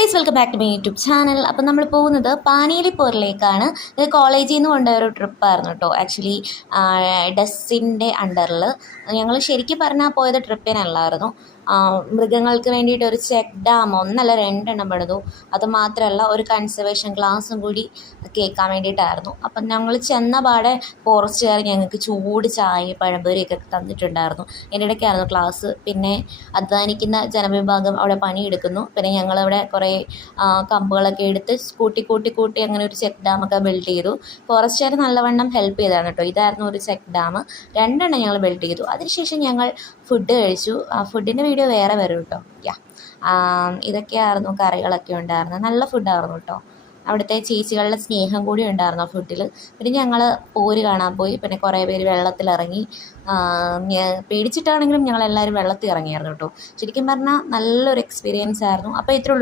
Guys, welcome back to my YouTube channel. അപ്പം നമ്മൾ പോകുന്നത് പാനിയിലിപ്പോറിലേക്കാണ്. ഇത് കോളേജിൽ നിന്ന് കൊണ്ടുപോയ ഒരു ട്രിപ്പായിരുന്നു കേട്ടോ. ആക്ച്വലി ഡസ്സിൻ്റെ അണ്ടറിൽ ഞങ്ങൾ ശരിക്കും പറഞ്ഞാൽ പോയത് ട്രിപ്പിനല്ലായിരുന്നു. മൃഗങ്ങൾക്ക് വേണ്ടിയിട്ട് ഒരു ചെക്ക് ഡാം ഒന്നല്ല രണ്ടെണ്ണം പണിതു. അതുമാത്രമല്ല ഒരു കൺസർവേഷൻ ക്ലാസ്സും കൂടി കേൾക്കാൻ വേണ്ടിയിട്ടായിരുന്നു. അപ്പം ഞങ്ങൾ ചെന്ന പാടെ ഫോറസ്റ്റുകാർ ഞങ്ങൾക്ക് ചൂട് ചായ പഴംപൊരിയൊക്കെ തന്നിട്ടുണ്ടായിരുന്നു. എൻ്റെ ഇടയ്ക്കായിരുന്നു ക്ലാസ്. പിന്നെ അധ്വാനിക്കുന്ന ജനവിഭാഗം അവിടെ പണിയെടുക്കുന്നു. പിന്നെ ഞങ്ങളവിടെ കുറേ കമ്പുകളൊക്കെ എടുത്ത് കൂട്ടി അങ്ങനെ ഒരു ചെക്ക് ഡാമൊക്കെ ബിൽഡ് ചെയ്തു. ഫോറസ്റ്റുകാർ നല്ലവണ്ണം ഹെൽപ്പ് ചെയ്തതാണ് കേട്ടോ. ഇതായിരുന്നു ഒരു ചെക്ക് ഡാം. രണ്ടെണ്ണം ഞങ്ങൾ ബിൽഡ് ചെയ്തു. അതിനുശേഷം ഞങ്ങൾ ഫുഡ് കഴിച്ചു. ഫുഡിൻ്റെ വീഡിയോ വേറെ വരും കേട്ടോ. ഇതൊക്കെയായിരുന്നു കറികളൊക്കെ ഉണ്ടായിരുന്നത്. നല്ല ഫുഡായിരുന്നു കേട്ടോ. അവിടുത്തെ ചേച്ചികളുടെ സ്നേഹം കൂടി ഉണ്ടായിരുന്നു ആ ഫുഡിൽ. പിന്നെ ഞങ്ങൾ പോര് കാണാൻ പോയി. പിന്നെ കുറേ പേര് വെള്ളത്തിലിറങ്ങി. പേടിച്ചിട്ടാണെങ്കിലും ഞങ്ങളെല്ലാവരും വെള്ളത്തിൽ ഇറങ്ങിയായിരുന്നു കേട്ടോ. ശരിക്കും പറഞ്ഞാൽ നല്ലൊരു എക്സ്പീരിയൻസ് ആയിരുന്നു. അപ്പോൾ ഇത്രയുള്ളൂ.